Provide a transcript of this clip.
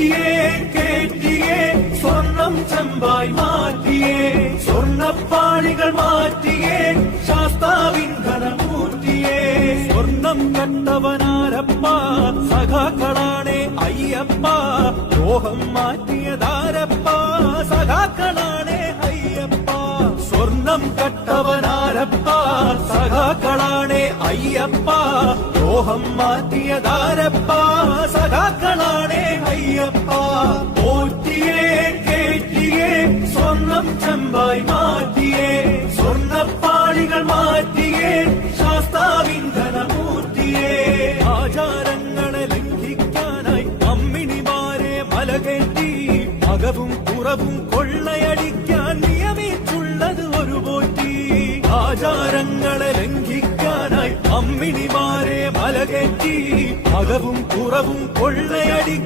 പോറ്റിയേ കേറ്റിയേ സ്വർണം ചെമ്പായി മാറ്റിയേ സ്വർണ്ണപ്പാളികൾ മാറ്റിയേ ശാസ്താവിൻ ധനമൂർത്തിയേ സ്വർണം കണ്ടവനാരപ്പ സഖാക്കളാണേ അയ്യപ്പ ലോഹം മാറ്റിയതാരപ്പ സഖാക്കളാണേ അയ്യപ്പ സ്വർണം കട്ടവനാരപ്പ സഖാക്കളാണേ അയ്യപ്പ ലോഹം മാറ്റിയതാരപ്പ സഖാക്കളാണേ അയ്യപ്പ പോറ്റിയേ കേറ്റിയേ സ്വർണം ചെമ്പായി മാറ്റിയേ സ്വർണ്ണപ്പാളികൾ മാറ്റിയേ ശാസ്താവിൻ ധനമൂർത്തിയേ ആചാരങ്ങളെ ലംഘിക്കാനായി അമ്മിണിമാരെ മലകേറ്റി അകവും കുറവും കൊള്ളയടിക്കാൻ നിയമിച്ചുള്ളത് ഒരു പോറ്റി ആചാരങ്ങളെ ലംഘിക്കാനായി അമ്മിണിമാരെ മലകേറ്റി അകവും കുറവും കൊള്ളയടി